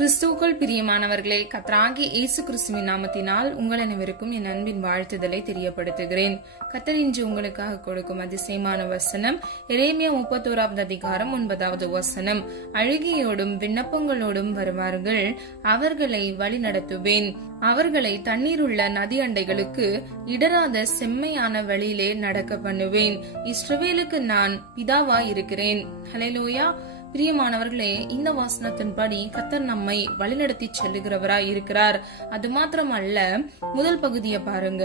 கிறிஸ்துவுக்குள் பிரியமானவர்களே, கர்த்தராகிய இயேசு கிறிஸ்துவின் நாமத்தினால் உங்கள் அனைவருக்கும் என் அன்பின் வாழ்த்துதலை தெரியப்படுத்துகிறேன். கர்த்தர் இன்று உங்களுக்காக கொடுக்கும் அதிசயமான வசனம் எரேமியா 31வது அதிகாரம் 9வது வசனம். அழுகையோடும் விண்ணப்பங்களோடும் வருவார்கள், அவர்களை வழி நடத்துவேன். அவர்களை தண்ணீருள்ள நதி அண்டைகளுக்கு இடராத செம்மையான வழியிலே நடக்க பண்ணுவேன். இஸ்ரவேலுக்கு நான் பிதாவா இருக்கிறேன். ஹல்லேலூயா. பிரியமானவர்களே, இந்த வசனத்தின்படி கர்த்தர் நம்மை வழிநடத்தி செல்லுகிறவராய் இருக்கிறார். அது மாத்திரமல்ல, முதல் பகுதியை பாருங்க,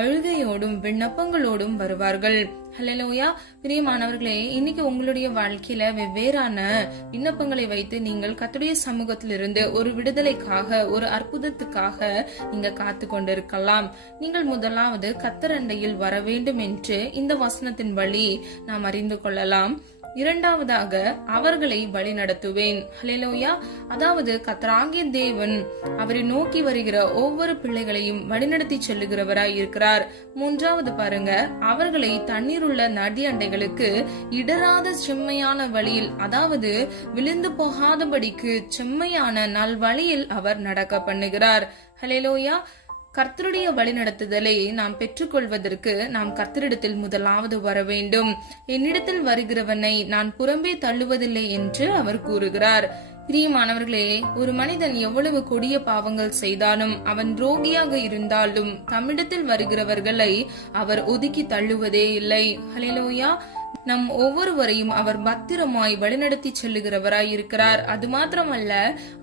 அழுகையோடும் விண்ணப்பங்களோடும் வருவார்கள். ஹல்லேலூயா. பிரியமானவர்களே, இன்னைக்கு உங்களுடைய வாழ்க்கையில வெவ்வேறான விண்ணப்பங்களை வைத்து நீங்கள் கர்த்தருடைய சமூகத்திலிருந்து ஒரு விடுதலைக்காக, ஒரு அற்புதத்துக்காக நீங்க காத்து கொண்டிருக்கலாம். நீங்கள் முதலாவது கர்த்தர் அண்டையில் வர வேண்டும் என்று இந்த வசனத்தின் வழி நாம் அறிந்து கொள்ளலாம். இரண்டாவதாக, அவர்களை வழி நடத்துவேன். ஹல்லேலூயா. அதாவது கர்த்தராகிய தேவன் அவரை நோக்கி வருகிற ஒவ்வொரு பிள்ளைகளையும் வழிநடத்தி செல்லுகிறவராய் இருக்கிறார். மூன்றாவது பாருங்க, அவர்களை தண்ணீருள்ள நதி அண்டைகளுக்கு இடராத செம்மையான வழியில், அதாவது விழுந்து போகாதபடிக்கு செம்மையான நல் வழியில் அவர் நடக்க பண்ணுகிறார். ஹல்லேலூயா. கர்த்தருடைய வழிநடத்துதலை நாம் பெற்றுக்கொள்வதற்கு நாம் கர்த்தரிடத்தில் முதலாவது வர வேண்டும். என்னிடத்தில் வருகிறவனை நான் புறம்பே தள்ளுவதில்லை என்று அவர் கூறுகிறார். பிரியமானவர்களே, ஒரு மனிதன் எவ்வளவு கொடிய பாவங்கள் செய்தாலும், அவன் துரோகியாக இருந்தாலும், தம்மிடத்தில் வருகிறவர்களை அவர் ஒதுக்கி தள்ளுவதே இல்லை. ஹல்லேலூயா. நம் ஒவ்வொருவரையும் அவர் பத்திரமாய் வழிநடத்தி செல்லுகிறவராய் இருக்கிறார். அது மாத்திரமல்ல,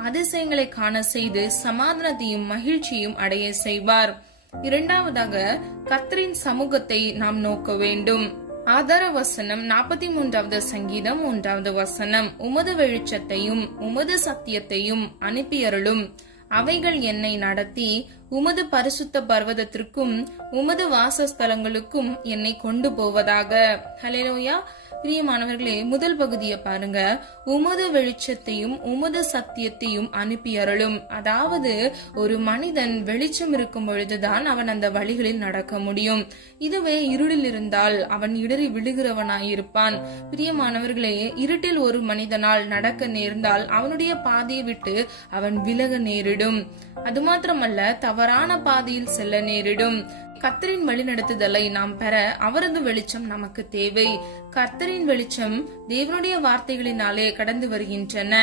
அதிசயங்களை காண செய்து சமாதானத்தையும் மகிழ்ச்சியும் அடைய செய்வார். இரண்டாவதாக, கர்த்தரின் சமூகத்தை நாம் நோக்க வேண்டும். ஆதார வசனம் 43வது சங்கீதம் 1வது வசனம். உமது வெளிச்சத்தையும் உமது சத்தியத்தையும் அனுப்பியருளும், அவைகள் என்னை நடத்தி உமது பரிசுத்த பர்வதத்திற்கும் உமது வாசஸ்தலங்களுக்கும் என்னை கொண்டு போவதாக. ஹல்லேலூயா. பிரியமானவர்களே, முதல் பகுதியை பாருங்க, உமது வெளிச்சத்தையும் உமது சத்தியத்தையும் அனுப்பி அருளும். அதாவது ஒரு மனிதன் வெளிச்சம் இருக்கும் பொழுதுதான் அவன் அந்த வழிகளில் நடக்க முடியும். இதுவே இருளில் இருந்தால் அவன் இடறி விழுகிறவனாயிருப்பான். பிரியமானவர்களே, இருட்டில் ஒரு மனிதனால் நடக்க நேர்ந்தால் அவனுடைய பாதையை விட்டு அவன் விலக நேரிடும். அது மாத்திரமல்ல, தவறான பாதையில் செல்ல நேரிடும். கர்த்தரின் வழிநடத்துதலை நாம் பெற அவரது வெளிச்சம் நமக்கு தேவை. கர்த்தரின் வெளிச்சம் தேவனுடைய வார்த்தைகளினாலே கடந்து வருகின்றன.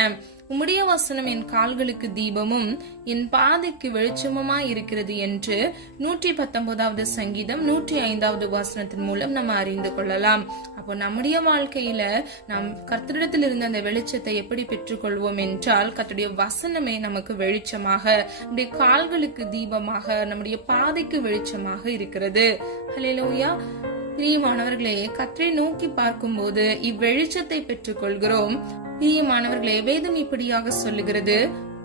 உம்முடைய வசனம் என் கால்களுக்கு தீபமும் என் பாதைக்கு வெளிச்சமுமா இருக்கிறது என்று 119வது சங்கீதம் 105வது வசனத்தின் மூலம் நம்ம அறிந்து கொள்ளலாம். அப்போ நம்முடைய வாழ்க்கையில நாம் கர்த்தரிடத்தில் இருந்த அந்த வெளிச்சத்தை எப்படி பெற்றுக்கொள்வோம் என்றால், கர்த்தருடைய வசனமே நமக்கு வெளிச்சமாக, நம்முடைய கால்களுக்கு தீபமாக, நம்முடைய பாதைக்கு வெளிச்சமாக இருக்கிறது. ஹல்லேலூயா. பிரியமானவர்களே, கர்த்தரை நோக்கி பார்க்கும் போது இவ்வெளிச்சத்தை பெற்றுக் கொள்கிறோம். பிரியமானவர்களே, வேதம் இப்படியாக சொல்லுகிறது.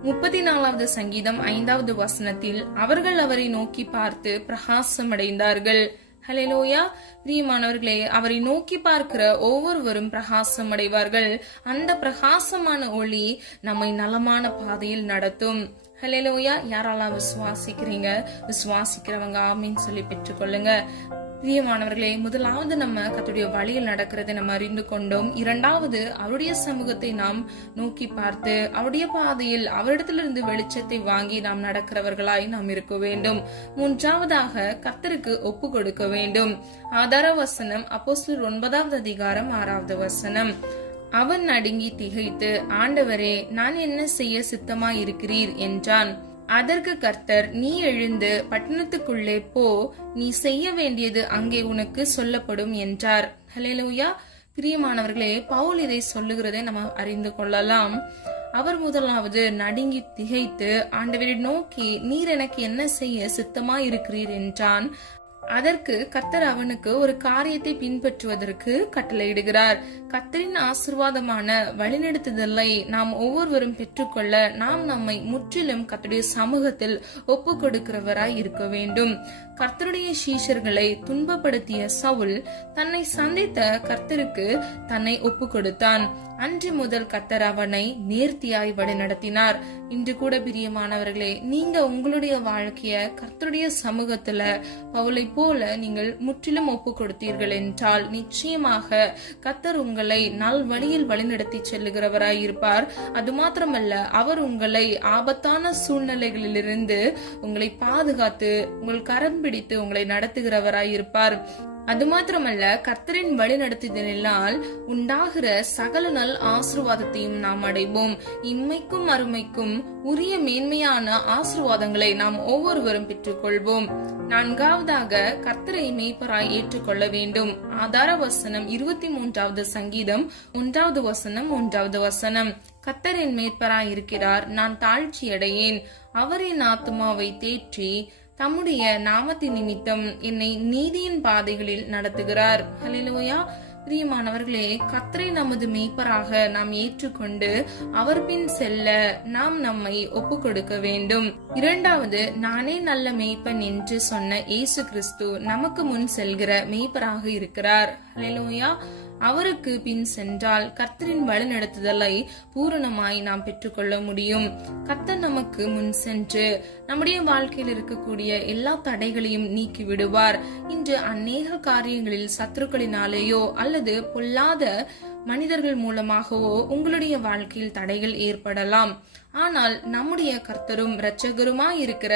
34வது சங்கீதம் 5வது வசனத்தில், அவர்கள் அவரை நோக்கி பார்த்து பிரகாசம் அடைந்தார்கள். ஹல்லேலூயா. பிரியமானவர்களே, அவரை நோக்கி பார்க்கிற ஒவ்வொருவரும் பிரகாசம் அடைவார்கள். அந்த பிரகாசமான ஒளி நம்மை நலமான பாதையில் நடத்தும். ஹல்லேலூயா. யாரெல்லாம் விசுவாசிக்கிறீங்க? விசுவாசிக்கிறவங்க ஆமீன் சொல்லி பெற்றுக்கொள்ளுங்க. பிரியமானவர்களே, முதலாவது நம்ம கர்த்தருடைய வழியில் நடக்கிறதை நம்ம அறிந்து கொண்டோம். இரண்டாவது, அவருடைய சமூகத்தை நாம் நோக்கி பார்த்து அவருடைய பாதையில் அவரிடத்திலிருந்து வெளிச்சத்தை வாங்கி நாம் நடக்கிறவர்களாய் நாம் இருக்க வேண்டும். மூன்றாவதாக, கர்த்தருக்கு ஒப்பு கொடுக்க வேண்டும். ஆதார வசனம் அப்போஸ்தலர் 9வது அதிகாரம் 6வது வசனம். அவன் நடுங்கி திகைத்து, ஆண்டவரே, நான் என்ன செய்ய சித்தமாய் இருக்கிறீர் என்றான். அதற்கு கர்த்தர், நீ எழுந்து பட்டணத்துக்குள்ளே போ, நீ செய்ய வேண்டியது அங்கே உனக்கு சொல்லப்படும் என்றார். ஹல்லேலூயா. பிரியமானவர்களே, பவுல் இதை சொல்லுகிறதை நம்ம அறிந்து கொள்ளலாம். அவர் முதலாவது நடுங்கி திகைத்து ஆண்டவரை நோக்கி, நீர் எனக்கு என்ன செய்ய சித்தமாய் இருக்கிறீர் என்றான். அதற்கு கர்த்தர் அவனுக்கு ஒரு காரியத்தை பின்பற்றுவதற்கு கட்டளையிடுகிறார். கர்த்தரின் ஆசீர்வாதமான வழிநடத்துதலை நாம் ஒவ்வொருவரும் பெற்றுக்கொள்ள நாம் நம்மை முற்றிலும் கர்த்தருடைய சமூகத்தில் ஒப்பு கொடுக்கிறவராய் இருக்க வேண்டும். கர்த்தருடைய சீஷர்களை துன்பப்படுத்திய சவுல் தன்னை சந்தித்த கர்த்தருக்கு தன்னை ஒப்பு கொடுத்தான். அன்று முதல் கர்த்தர் அவனை நேர்த்தியாய் வழி நடத்தினார். இன்று கூட பிரியமானவர்களே, நீங்க உங்களுடைய வாழ்க்கைய கர்த்தருடைய சமூகத்துல பவுலை போல நீங்கள் முற்றிலும் ஒப்பு கொடுத்தீர்கள் என்றால் நிச்சயமாக கர்த்தர் உங்களை நல் வழியில் வழிநடத்தி செல்லுகிறவராய் இருப்பார். அது மாத்திரமல்ல, அவர் உங்களை ஆபத்தான சூழ்நிலைகளிலிருந்து உங்களை பாதுகாத்து உங்கள் கரம் பிடித்து உங்களை நடத்துகிறவராய் இருப்பார். அது மாத்திரமல்ல, கர்த்தரின் வழி நடத்துதலினால் உண்டாகிற சகல நல் ஆசீர்வாதத்தையும் நாம் அடைவோம். இம்மைக்கும் அருமைக்கும் உரிய மேன்மையான ஆசீர்வாதங்களை நாம் ஒவ்வொருவரும் பெற்றுக்கொள்வோம். நான்காவதாக, கர்த்தரை மேய்ப்பராய் ஏற்றுக்கொள்ள வேண்டும். ஆதார வசனம் 23வது சங்கீதம் 1வது வசனம் 1வது வசனம். கர்த்தர் என் மேய்ப்பராய் இருக்கிறார், நான் தாழ்ச்சி அடையேன். அவர் என் ஆத்துமாவை தேற்றி தம்முடைய நாமத்தின் நிமித்தம் என்னை நீதியின் பாதைகளில் நடத்துகிறார். ஹல்லேலூயா. பிரியமானவர்களே, கர்த்தரை நமது மேய்ப்பராக நாம் ஏற்றுக்கொண்டு அவர் பின் செல்ல நாம் நம்மை ஒப்பு கொடுக்க வேண்டும். இரண்டாவது, நானே நல்ல மேய்ப்பன் என்று சொன்ன இயேசு கிறிஸ்து நமக்கு முன் செல்கிற மேய்ப்பராக இருக்கிறார். ஹல்லேலூயா. அவருக்கு பின் சென்றால் கர்த்தரின் வழி நடத்துதலை பூரணமாய் நாம் பெற்றுக்கொள்ள முடியும். கர்த்தர் நமக்கு முன் சென்று நம்முடைய வாழ்க்கையில் இருக்கக்கூடிய எல்லா தடைகளையும் நீக்கி விடுவார். இன்று அநேக காரியங்களில் சத்துருக்களினாலேயோ அல்லது பொல்லாத மனிதர்கள் மூலமாகவோ உங்களுடைய வாழ்க்கையில் தடைகள் ஏற்படலாம். ஆனால் நம்முடைய கர்த்தரும் இரட்சகருமாய் இருக்கிற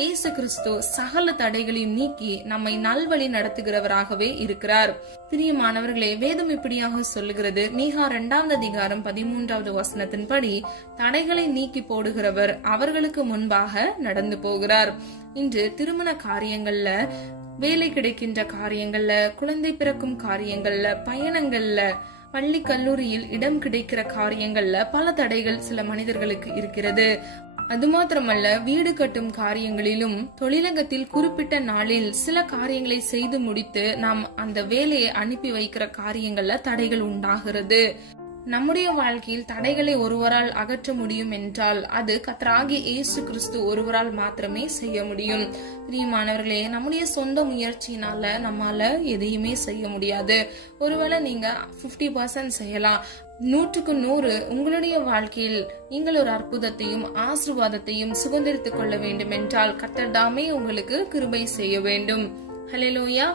இயேசு கிறிஸ்து சகல தடைகளையும் நீக்கி நம்மை நல்வழி நடத்துகிறவராகவே இருக்கிறார். பிரியமானவர்களே, வேதம் இப்படியாக சொல்லுகிறது. மீகா 2வது அதிகாரம் 13வது வசனத்தின்படி, தடைகளை நீக்கி போடுகிறவர் அவர்களுக்கு முன்பாக நடந்து போகிறார். இன்று திருமண காரியங்கள்ல, வேலை கிடைக்கின்ற காரியங்கள்ல, குழந்தை பிறக்கும் காரியங்கள்ல, பயணங்கள்ல, பள்ளி கல்லூரியில் இடம் கிடைக்கிற காரியங்கள்ல பல தடைகள் சில மனிதர்களுக்கு இருக்கிறது. அது மாத்திரமல்ல, வீடு கட்டும் காரியங்களிலும் தொழிலகத்தில் குறிப்பிட்ட நாளில் சில காரியங்களை செய்து முடித்து நாம் அந்த வேலையை அனுப்பி வைக்கிற காரியங்கள்ல தடைகள் உண்டாகிறது. நம்முடைய வாழ்க்கையில் தடைகளை ஒருவரால் அகற்ற முடியும் என்றால் அது கர்த்தராகிய இயேசு கிறிஸ்து ஒருவரால் மாத்திரமே செய்ய முடியும். பிரியமானவர்களே, நம்முடைய சொந்த முயற்சியினால நம்மால எதையுமே செய்ய முடியாது. ஒருவேளை நீங்க 50% செய்யலாம், 100க்கு 100 உங்களுடைய வாழ்க்கையில் நீங்கள் ஒரு அற்புதத்தையும் ஆசீர்வாதத்தையும் சுதந்திரித்துக் கொள்ள வேண்டும் என்றால் கர்த்தர் தாமே உங்களுக்கு கிருபை செய்ய வேண்டும். ஹல்லேலூயா.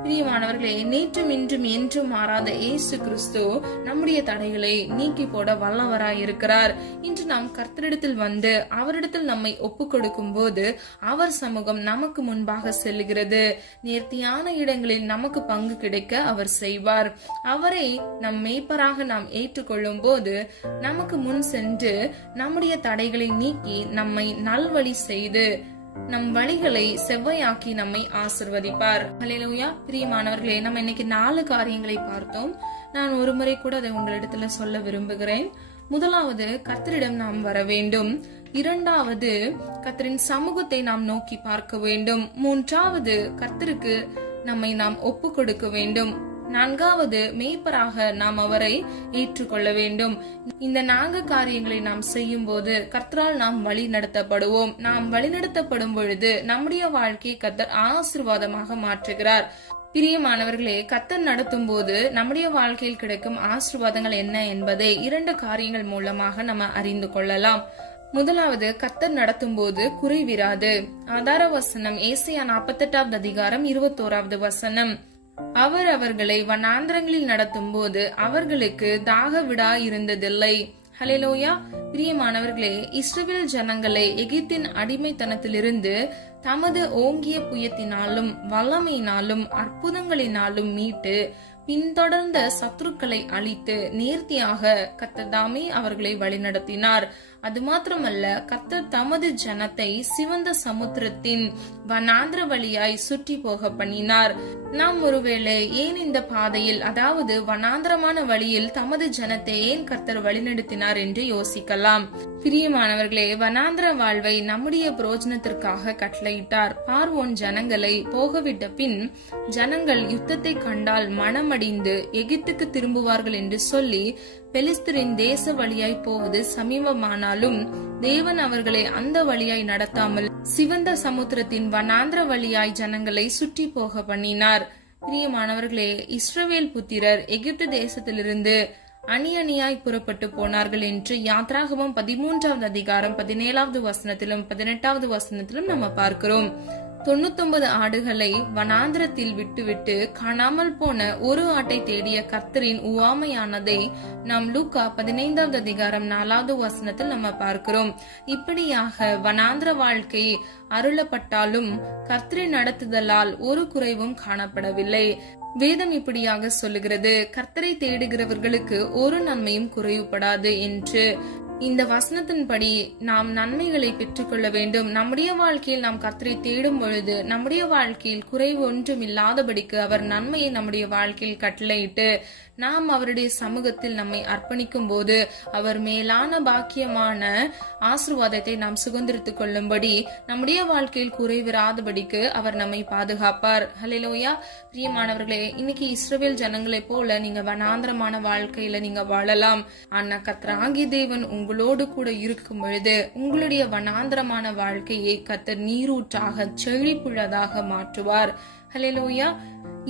பிரியமானவர்களே, நேற்றும் இன்றும் என்றும் மாறாத இயேசு கிறிஸ்து நம்முடைய தடைகளை நீக்கி போட வல்லவராய் இருக்கிறார். இன்று நாம் கர்த்தரிடத்தில் வந்து அவரிடத்தில் நம்மை ஒப்பு கொடுக்கும் போது அவர் சமூகம் நமக்கு முன்பாக செல்லுகிறது. நேர்த்தியான இடங்களில் நமக்கு பங்கு கிடைக்க அவர் செய்வார். அவரை நம் மேய்ப்பராக நாம் ஏற்றுக்கொள்ளும் போது நமக்கு முன் சென்று நம்முடைய தடைகளை நீக்கி நம்மை நல்வழி செய்து நம் வழிகளை செவ்வையாக்கி நம்மை ஆசிர்வதிப்பார். ஹல்லேலூயா. பிரியமானவர்களே, நம்ம இன்னைக்கு 4 காரியங்களை பார்த்தோம். நான் ஒரு முறை கூட அதை உங்களிடத்துல சொல்ல விரும்புகிறேன். முதலாவது, கர்த்தரிடம் நாம் வர வேண்டும். இரண்டாவது, கர்த்தரின் சமூகத்தை நாம் நோக்கி பார்க்க வேண்டும். மூன்றாவது, கர்த்தருக்கு நம்மை நாம் ஒப்பு கொடுக்க வேண்டும். நான்காவது, மேய்ப்பராக நாம் அவரை ஏற்றுக்கொள்ள வேண்டும். இந்த 4 காரியங்களை நாம் செய்யும் போது கர்த்தரால் நாம் வழி நடத்தப்படுவோம். நாம் வழி நடத்தப்படும் பொழுது நம்முடைய வாழ்க்கையை கர்த்தர் ஆசீர்வாதமாக மாற்றுகிறார். பிரியமானவர்களே, கர்த்தர் நடத்தும் போது நம்முடைய வாழ்க்கையில் கிடைக்கும் ஆசீர்வாதங்கள் என்ன என்பதை 2 காரியங்கள் மூலமாக நம்ம அறிந்து கொள்ளலாம். முதலாவது, கர்த்தர் நடத்தும் போது குறைவிராது. ஆதார வசனம் ஏசாயா 48வது அதிகாரம் 21வது வசனம். அவர் அவர்களை வனாந்திரங்களில் நடத்தும் போது அவர்களுக்கு தாக விடா இருந்ததில்லை. ஹல்லேலூயா. பிரியமானவர்களே, இஸ்ரவேல் ஜனங்களை எகிப்தின் அடிமைத்தனத்திலிருந்து தமது ஓங்கிய புயத்தினாலும் வல்லமையினாலும் அற்புதங்களினாலும் மீட்டு பின்தொடர்ந்த சத்துருக்களை அழித்து நேர்த்தியாக கர்த்தர் தாமே அவர்களை வழிநடத்தினார். அது மாத்திரமல்ல, கர்த்தர் தமது ஜனத்தை சிவந்த சமுத்திரத்தின் வனாந்திர வழியாய் சுற்றி போக பண்ணினார். நாம் ஒருவேளை ஏன் இந்த பாதையில், அதாவது வனாந்திரமான வழியில் தமது ஜனத்தை ஏன் கர்த்தர் வழிநடத்தினார் என்று யோசிக்கலாம். பிரியமானவர்களே, வனாந்திர வாழ்வை நம்முடைய பிரயோஜனத்திற்காக கட்டளையிட்டார். பார்வோன் ஜனங்களை போகவிட்ட பின் ஜனங்கள் யுத்தத்தை கண்டால் மனமடிந்து எகிப்துக்கு திரும்புவார்கள் என்று சொல்லி பெலிஸ்தரின் தேச வழியாய் போவது சமீபமானாலும் தேவன் அவர்களை அந்த வழியாய் நடத்தாமல் சிவந்த சமுத்திரத்தின் வனாந்திர வழியாய் ஜனங்களை சுற்றி போக பண்ணினார். பிரியமானவர்களே, இஸ்ரவேல் புத்திரர் எகிப்து தேசத்திலிருந்து அணி அணியாய் புறப்பட்டு போனார்கள் என்று யாத்ராகமம் 13வது அதிகாரம் 17வது வசனத்திலும் 18வது வசனத்திலும் நம்ம பார்க்கிறோம். 99 ஆடுகளை வனாந்திரத்தில் விட்டுவிட்டு காணாமல் போன ஒரு ஆட்டை தேடிய கர்த்தரின் உவமையானதை நாம் லூக்கா 15வது அதிகாரம் 4வது வசனத்தில் நம்ம பார்க்கிறோம். இப்படியாக வனாந்திர வாழ்க்கை அருளப்பட்டாலும் கர்த்தரின் நடத்துதலால் ஒரு குறைவும் காணப்படவில்லை. வேதம் இப்படியாக சொல்லுகிறது, கர்த்தரை தேடுகிறவர்களுக்கு ஒரு நன்மையும் குறைவுபடாது என்று. இந்த வசனத்தின்படி நாம் நன்மைகளை பெற்றுக்கொள்ள வேண்டும். நம்முடைய வாழ்க்கையில் நாம் கர்த்தரை தேடும் பொழுது நம்முடைய வாழ்க்கையில் குறைவு ஒன்றும் இல்லாதபடிக்கு அவர் நன்மையை நம்முடைய வாழ்க்கையில் கட்டளையிட்டு நாம் அவருடைய சமூகத்தில் நம்மை அர்ப்பணிக்கும் போது அவர் மேலான பாக்கியமான ஆசீர்வாதத்தை நாம் சுதந்திரித்துக் கொள்ளும்படி நம்முடைய வாழ்க்கையில் குறைவிராதபடிக்கு அவர் நம்மை பாதுகாப்பார். ஹல்லேலூயா. பிரியமானவர்களே, இன்னைக்கு இஸ்ரவேல் ஜனங்களை போல நீங்க வனாந்திரமான வாழ்க்கையில நீங்க வாழலாம். ஆனா கர்த்தராகிய தேவன் உங்களோடு கூட இருக்கும் பொழுது உங்களுடைய வனாந்திரமான வாழ்க்கையை கர்த்தர் நீரூற்றாக செழிப்புள்ளதாக மாற்றுவார். ஹல்லேலூயா.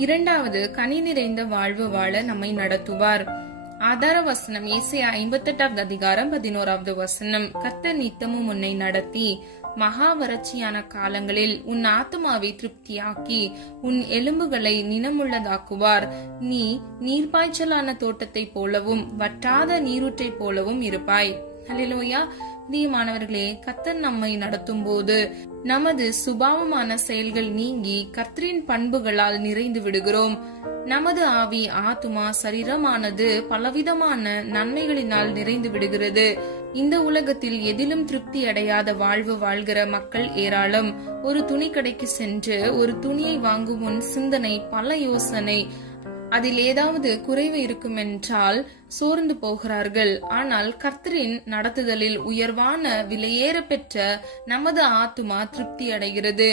இரண்டாவது, கனி நிறைந்த வாழ்வு வாழ நம்மை நடத்துவார். ஆதார வசனம் ஏசாயா 58வது அதிகாரம் 11வது வசனம். கர்த்தர் நித்தமும் உன்னை நடத்தி மகா வறட்சியான காலங்களில் உன் ஆத்துமாவை திருப்தியாக்கி உன் எலும்புகளை நினமுள்ளதாக்குவார். நீ நீர்ப்பாய்ச்சலான தோட்டத்தை போலவும் வற்றாத நீரூற்றை போலவும் இருப்பாய். ஹல்லேலூயா. பிரியமானவர்களே, கர்த்தர் நம்மை நடத்தும் போது நமது சுபாவமான செயல்கள் நீங்கி கர்த்தரின் பண்புகளால் நிறைந்து விடுகிறோம். நமது ஆவி, ஆத்துமா, சரீரமானது பலவிதமான நன்மைகளினால் நிறைந்து விடுகிறது. இந்த உலகத்தில் எதிலும் திருப்தி அடையாத வாழ்வு வாழ்கிற மக்கள் ஏராளம். ஒரு துணி கடைக்கு சென்று ஒரு துணியை வாங்கும் முன் சிந்தனை, பல யோசனை, அதில் ஏதாவது குறைவு இருக்கும் என்றால் சோர்ந்து போகிறார்கள். ஆனால் கர்த்தரின் நடத்துதலில் உயர்வான விலையேற பெற்ற நமது ஆத்துமா திருப்தி அடைகிறது.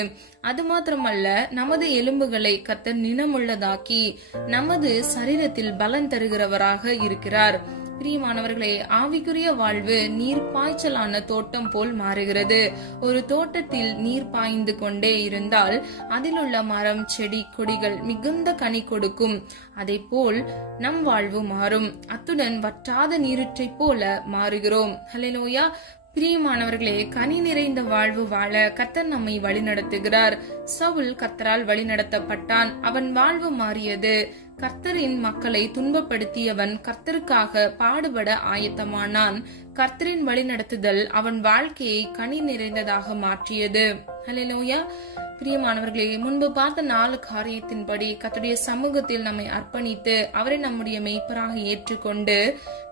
அது மாத்திரமல்ல, நமது எலும்புகளை கர்த்தர் நினமுள்ளதாக்கி நமது சரீரத்தில் பலன் தருகிறவராக இருக்கிறார். பிரியமானவர்களே, ஆவிக்குரிய வாழ்வு நீர் பாய்ச்சலான தோட்டம் போல் மாறுகிறது. ஒரு தோட்டத்தில் நீர் பாய்ந்து கொண்டே இருந்தால் அதில் உள்ள மரம், செடி, கொடிகள் மிகுந்த கனி கொடுக்கும். அதே போல் நம் வாழ்வு மாறும். அத்துடன் வற்றாத நீரூற்றை போல மாறுகிறோம். ஹல்லேலூயா. பிரியமானவர்களே, கனி நிறைந்த வாழ்வு வாழ கர்த்தர் நம்மை வழிநடத்துகிறார். சவுல் கர்த்தரால் வழிநடத்தப்பட்டான். அவன் வாழ்வு மாறியது. கர்த்தரின் மக்களை துன்பப்படுத்தியவன் கர்த்தருக்காக பாடுபட ஆயத்தமானான். கர்த்தரின் வழிநடத்துதல் அவன் வாழ்க்கையை கனி நிறைந்ததாக மாற்றியது. ஹல்லேலூயா. பிரியமானவர்களே, முன்பு பார்த்த 4 காரியத்தின்படி கர்த்தருடைய சமூகத்தில் நம்மை அர்ப்பணித்து அவரை நம்முடைய மெய்ப்பராக ஏற்றுக்கொண்டு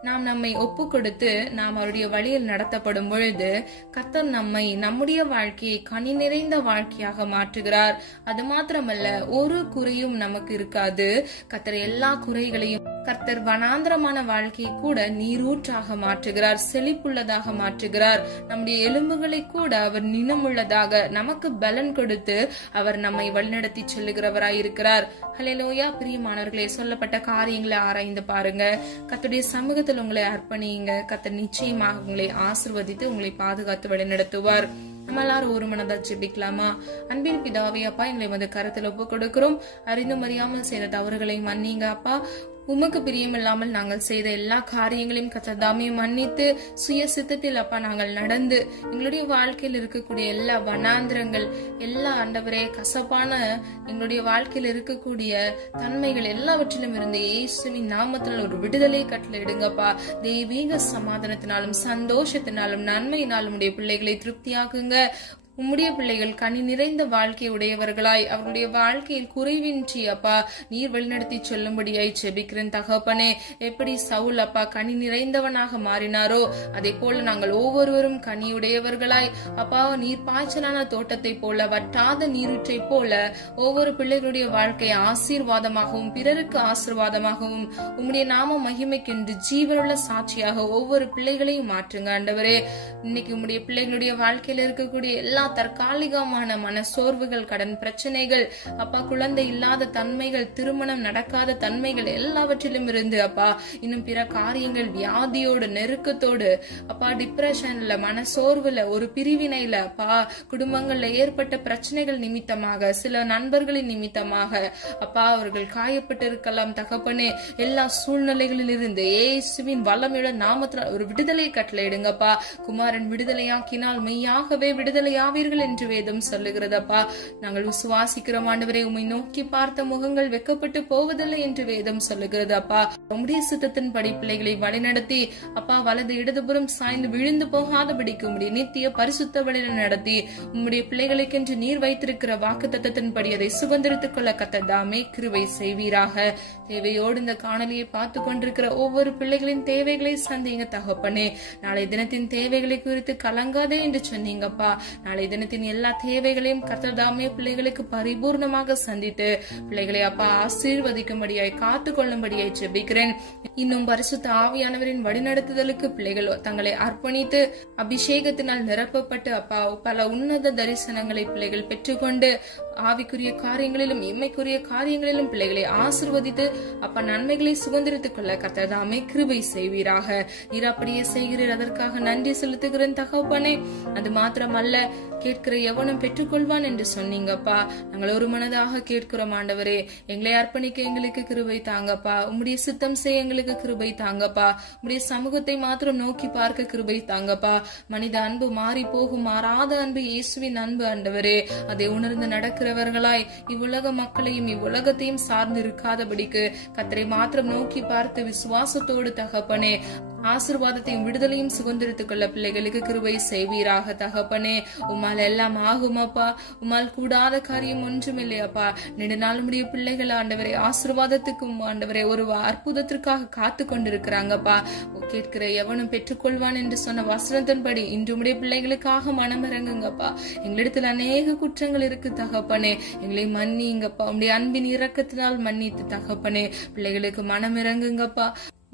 நாம் நம்மை ஒப்பு கொடுத்து நாம் அவருடைய வழியில் நடத்தப்படும் பொழுது கர்த்தர் நம்மை, நம்முடைய வாழ்க்கையை கனி நிறைந்த வாழ்க்கையாக மாற்றுகிறார். அது மாத்திரமல்ல, ஒரு குறையும் நமக்கு இருக்காது. கர்த்தர் எல்லா குறைகளையும், கர்த்தர் வனாந்திரமான வாழ்க்கையை கூட நீரூற்றாக மாற்றுகிறார், செழிப்புள்ளதாக மாற்றுகிறார். நம்முடைய எலும்புகளை கூட அவர் நினமுள்ளதாக நமக்கு பலன் கொடுத்து அவர் நம்மை வழிநடத்தி செல்லுகிறவராய் இருக்கிறார். ஹல்லேலூயா. பிரியமானவர்களே, சொல்லப்பட்ட காரியங்களை ஆராய்ந்து பாருங்க. கர்த்தருடைய சமூகத்தில் உங்களை அர்ப்பணியுங்க. கர்த்தர் நிச்சயமாக உங்களை ஆசீர்வதித்து உங்களை பாதுகாத்து வழிநடத்துவார். நம்ம எல்லாரும் ஒரு மனதா ஜெபிக்கலாமா? அன்பின் பிதாவே, அப்பா, எங்களை வந்து கருத்தில் ஒப்பு கொடுக்கிறோம். அறிந்தும் அறியாமல் செய்த தவறுகளை மன்னிங்க அப்பா. உமக்கு பிரியமில்லாமல் நாங்கள் செய்த எல்லா காரியங்களையும் கர்த்தர் தாமே மன்னித்து சுய சித்தத்தில் அப்பா நாங்கள் நடந்து எங்களுடைய வாழ்க்கையில் இருக்கக்கூடிய எல்லா வனாந்திரங்கள், எல்லா ஆண்டவரே கசப்பான எங்களுடைய வாழ்க்கையில் இருக்கக்கூடிய தன்மைகள் எல்லாவற்றிலும் இருந்து இயேசுவின் நாமத்தினால் ஒரு விடுதலை கட்டளையிடுங்கப்பா. தெய்வீக சமாதானத்தினாலும் சந்தோஷத்தினாலும் நன்மையினாலும் உடைய பிள்ளைகளை திருப்தியாக்குங்க. உம்முடைய பிள்ளைகள் கனி நிறைந்த வாழ்க்கை உடையவர்களாய் அவர்களுடைய வாழ்க்கையில் குறைவின்றி அப்பா நீர் வழிநடத்தி சொல்லும்படியாய் ஜெபிக்கிறேன் தகப்பனே. எப்படி சவுல் அப்பா கனி நிறைந்தவனாக மாறினாரோ அதே போல நாங்கள் ஒவ்வொருவரும் கனியுடையவர்களாய் அப்பா நீர் பாய்ச்சலான தோட்டத்தை போல வற்றாத நீரூற்றை போல ஒவ்வொரு பிள்ளைகளுடைய வாழ்க்கை ஆசீர்வாதமாகவும் பிறருக்கு ஆசீர்வாதமாகவும் உம்முடைய நாம மகிமைக்கென்று ஜீவனுள்ள சாட்சியாக ஒவ்வொரு பிள்ளைகளையும் மாற்றுங்க ஆண்டவரே. இன்னைக்கு உம்முடைய பிள்ளைகளுடைய வாழ்க்கையில் இருக்கக்கூடிய எல்லா தற்காலிகமான மன சோர்வுகள், கடன் பிரச்சனைகள், அப்பா குழந்தை இல்லாத தன்மைகள், திருமணம் நடக்காத தன்மைகள் எல்லாவற்றிலும் இருந்து அப்பா இன்னும் பிற காரியங்கள், வியாதியோடு நெருக்கத்தோடு அப்பா டிப்ரெஷன்ல, மன சோர்வுல, ஒரு பிரிவினையில அப்பா குடும்பங்கள்ல ஏற்பட்ட பிரச்சனைகள் நிமித்தமாக, சில நண்பர்களின் நிமித்தமாக அப்பா அவர்கள் காயப்பட்டு இருக்கலாம் தகப்பனே. எல்லா சூழ்நிலைகளில் இருந்து இயேசுவின் வல்லமையுள்ள நாமத்தில் ஒரு விடுதலை கட்டளையிடுங்கப்பா. குமாரன் விடுதலையாக்கினால் மெய்யாகவே விடுதலையாக உண்டாவீர்கள் என்று வேதம் சொல்லுகிறதப்பா. நாங்கள் விசுவாசிக்கிறோம் ஆண்டவரே, உம்மை நோக்கி பார்த்த முகங்கள் வெக்கப்பட்டு போவதில்லை என்று வேதம் சொல்லுகிறது அப்பா. உம்முடைய சித்தத்தின்படி பிள்ளைகளை வழிநடத்தி அப்பா, வலது இடதுபுறம் சாய்ந்து விழுந்து போகாதபடிக்கு உம்முடைய நித்திய பரிசுத்த வழியில நடத்தி உம்முடைய பிள்ளைகளுக்கென்று நீர் வைத்திருக்கிற வாக்கு தத்தத்தின்படி அதை சுதந்திரித்துக் கொள்ள கர்த்தர் தாமே கிருபை செய்வீராக. தேவையோடு இந்த காணொலியை பார்த்து கொண்டிருக்கிற ஒவ்வொரு பிள்ளைகளின் தேவைகளை சந்திங்க தகப்பனே. நாளை தினத்தின் தேவைகளை குறித்து கலங்காதே என்று சொன்னீங்கப்பா. நாளை தினத்தின் எல்லா தேவைகளையும் கர்த்தர் தாமே பிள்ளைகளுக்கு பரிபூர்ணமாக சந்தித்து பிள்ளைகளை அப்பா ஆசீர்வதிக்கும்படியாய் காத்து கொள்ளும்படியாய் ஜெபிக்கிறேன். இன்னும் பரிசுத்த ஆவியானவரின் வழிநடத்துதலுக்கு பிள்ளைகள் தங்களை அர்ப்பணித்து அபிஷேகத்தினால் நிரப்பப்பட்டு அப்பா பல உன்னத தரிசனங்களை பிள்ளைகள் பெற்றுக்கொண்டு ஆவிக்குரிய காரியங்களிலும் இம்மைக்குரிய காரியங்களிலும் பிள்ளைகளை ஆசிர்வதித்து அப்ப நன்மைகளை சுதந்திரித்துக் கொள்ள கர்த்தர் தாமே கிருபை செய்வீராக. நீர் அப்படியே செய்கிறீர், அதற்காக நன்றி செலுத்துகிறேன் தகப்பனே. அது மாத்திரமல்ல, கேட்கிற எவனும் பெற்றுக்கொள்வான் என்று சொன்னீங்கப்பா. நாங்கள் ஒரு மனதாக கேட்கிறோம் ஆண்டவரே. எங்களை அர்ப்பணிக்க எங்களுக்கு கிருபை தாங்கப்பா. உம்முடைய சித்தம் செய்ய எங்களுக்கு கிருபை தாங்கப்பா. உம்முடைய சமூகத்தை மாத்திரம் நோக்கி பார்க்க கிருபை தாங்கப்பா. மனித அன்பு மாறி போகும், மாறாத அன்பு இயேசுவின் அன்பு ஆண்டவரே. அதை உணர்ந்து நடக்கிறவர்களாய் இவ்வுலக மக்களையும் இவ்வுலகத்தையும் சார்ந்து இருக்காதபடிக்கு கர்த்தரை மாத்திரம் நோக்கி பார்த்து விசுவாசத்தோடு தகப்பனே ஆசீர்வாதத்தையும் விடுதலையும் சுதந்திரித்துக் கொள்ள பிள்ளைகளுக்கு கிருபை செய்வீராக தகப்பனே. உம்மால் எல்லாம் ஆகுமாப்பா. உம்மால் கூடாத காரியம் ஒன்றுமில்லையாப்பா. நெடுநாள் முடிய பிள்ளைகள் ஆண்டவரை ஆசீர்வாதத்துக்கும் ஆண்டவரை ஒரு அற்புதத்திற்காக காத்து கொண்டிருக்கிறாங்கப்பா. கேட்கிற எவனும் பெற்றுக்கொள்வான் என்று சொன்ன வசனத்தின்படி இன்று உடைய பிள்ளைகளுக்காக மனம் இறங்குங்கப்பா. எங்களிடத்தில் அநேக குற்றங்கள் இருக்கு தகப்பனே. எங்களை மன்னிங்கப்பா. உடைய அன்பின் இரக்கத்தினால் மன்னித்து தகப்பனே பிள்ளைகளுக்கு மனம் இறங்குங்கப்பா.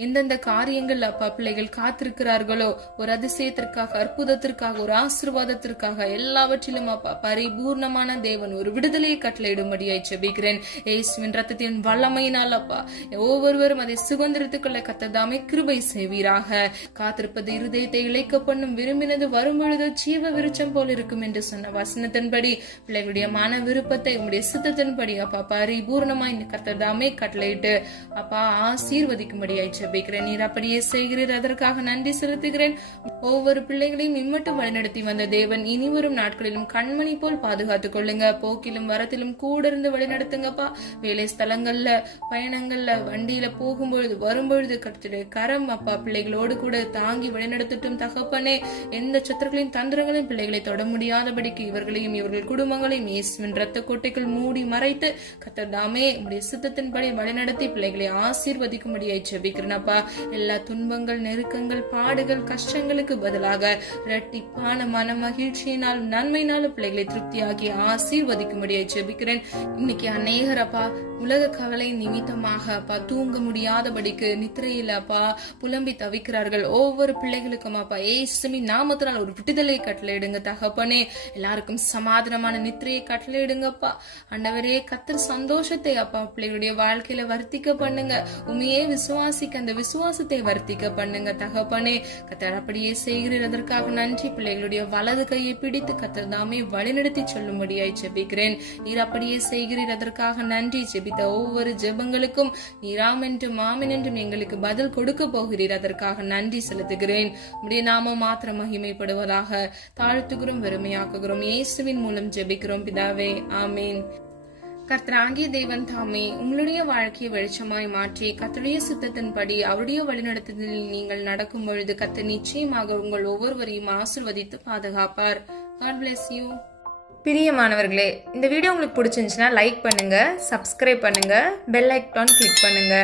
எந்தெந்த காரியங்கள் அப்பா பிள்ளைகள் காத்திருக்கிறார்களோ ஒரு அதிசயத்திற்காக, அற்புதத்திற்காக, ஒரு ஆசீர்வாதத்திற்காக, எல்லாவற்றிலும் அப்பா பரிபூர்ணமான தேவன் ஒரு விடுதலையை கட்டளையிடும்படியாய் ஜெபிக்கிறேன். இயேசுவின் ரத்தத்தின் வல்லமையினால் அப்பா ஒவ்வொருவரும் அதை சுதந்திரித்துக் கொள்ள கர்த்தர் தாமே கிருபை செய்வீராக. காத்திருப்பது இருதயத்தை இழைக்க பண்ணும், விரும்பினது வரும்பொழுது ஜீவ விருட்சம் போல் இருக்கும் என்று சொன்ன வசனத்தின்படி பிள்ளைகளுடைய மன விருப்பத்தை உங்களுடைய சித்தத்தின்படி அப்பா பரிபூர்ணமாய் கர்த்தர் தாமே கட்டளையிட்டு அப்பா ஆசீர்வதிக்கும்படியாய் நீர் அப்படியே செய்கிறீர், அதற்காக நன்றி செலுத்துகிறேன். ஒவ்வொரு பிள்ளைகளையும் இம்மட்டும் வழிநடத்தி வந்த தேவன் இனி வரும் நாட்களிலும் கண்மணி போல் பாதுகாத்துக் கொள்ளுங்க. போக்கிலும் வரத்திலும் கூட இருந்து வழிநடத்துங்கப்பா. வேலை ஸ்தலங்கள்ல, பயணங்கள்ல, வண்டியில போகும்பொழுது வரும்பொழுது கர்த்தருடைய கரம் அப்பா பிள்ளைகளோடு கூட தாங்கி வழிநடத்தட்டும் தகப்பனே. எந்த சத்துருக்களின் தந்திரங்களையும் பிள்ளைகளை தொட முடியாதபடிக்கு இவர்களையும் இவர்கள் குடும்பங்களையும் இயேசுவின் ரத்த கோட்டைக்குள் மூடி மறைத்து கர்த்தர் தாமே உடைய சித்தத்தின்படி வழிநடத்தி பிள்ளைகளை ஆசீர்வதிக்கும்படியாய் ஜெபிக்கிறேன். எல்லா துன்பங்கள், நெருக்கங்கள், பாடுகள், கஷ்டங்களுக்கு பதிலாக இரட்டிப்பான மன மகிழ்ச்சியினால் நன்மையினாலும் பிள்ளைகளை திருப்தியாகி ஆசீர்வதிக்கும்படியாய் ஜெபிக்கிறேன். இன்னைக்கு அநேகர் அப்பா உலக கவலை நிமித்தமாக அப்பா தூங்க முடியாதபடிக்கு நித்திரையில் அப்பா புலம்பி தவிக்கிறார்கள். ஒவ்வொரு பிள்ளைகளுக்கும் அப்பா இயேசுவின் நாமத்தினால் ஒரு விடுதலை கட்டளையிடுங்க தகப்பனே. எல்லாருக்கும் சமாதானமான நித்திரையை கட்டளையிடுங்கப்பா. ஆண்டவரே கர்த்தர் சந்தோஷத்தை அப்பா பிள்ளைகளுடைய வாழ்க்கையில வர்த்திக்க பண்ணுங்க. உண்மையே விசுவாசிக்க அந்த விசுவாசத்தை வர்த்திக்க பண்ணுங்க தகப்பனே. கர்த்தர் அப்படியே செய்கிறீர், அதற்காக நன்றி. பிள்ளைகளுடைய வலது கையை பிடித்து கர்த்தர் தாமே வழிநடத்தி சொல்லும்படியாய் ஜெபிக்கிறேன். நீர் அப்படியே செய்கிறீர், அதற்காக நன்றி. ஜெபித்த ஒவ்வொரு ஜெபங்களுக்கும் நீராம் என்றும் மாமன் என்றும் எங்களுக்கு பதில் கொடுக்க போகிறீர், அதற்காக நன்றி செலுத்துகிறேன். உடைய நாமம் மாத்திரம் மகிமைப்படுவதாக தாழ்த்துகிறோம், வெறுமையாக்குகிறோம். இயேசுவின் மூலம் ஜெபிக்கிறோம் பிதாவே, ஆமீன். கர்த்தராகிய தேவன் தாமே உங்களுடைய வாழ்க்கையை வெளிச்சமாய் மாற்றி கர்த்தருடைய சித்தத்தின்படி அவருடைய வழிநடத்துதலில் நீங்கள் நடக்கும் பொழுது கர்த்தர் நிச்சயமாக உங்கள் ஒவ்வொருவரையும் ஆசீர்வதித்து பாதுகாப்பார். God bless you. பிரியமானவர்களே, இந்த வீடியோ உங்களுக்கு பிடிச்சிருந்துச்சுன்னா லைக் பண்ணுங்க, சப்ஸ்கிரைப் பண்ணுங்க, பெல் ஐகான் கிளிக் பண்ணுங்க.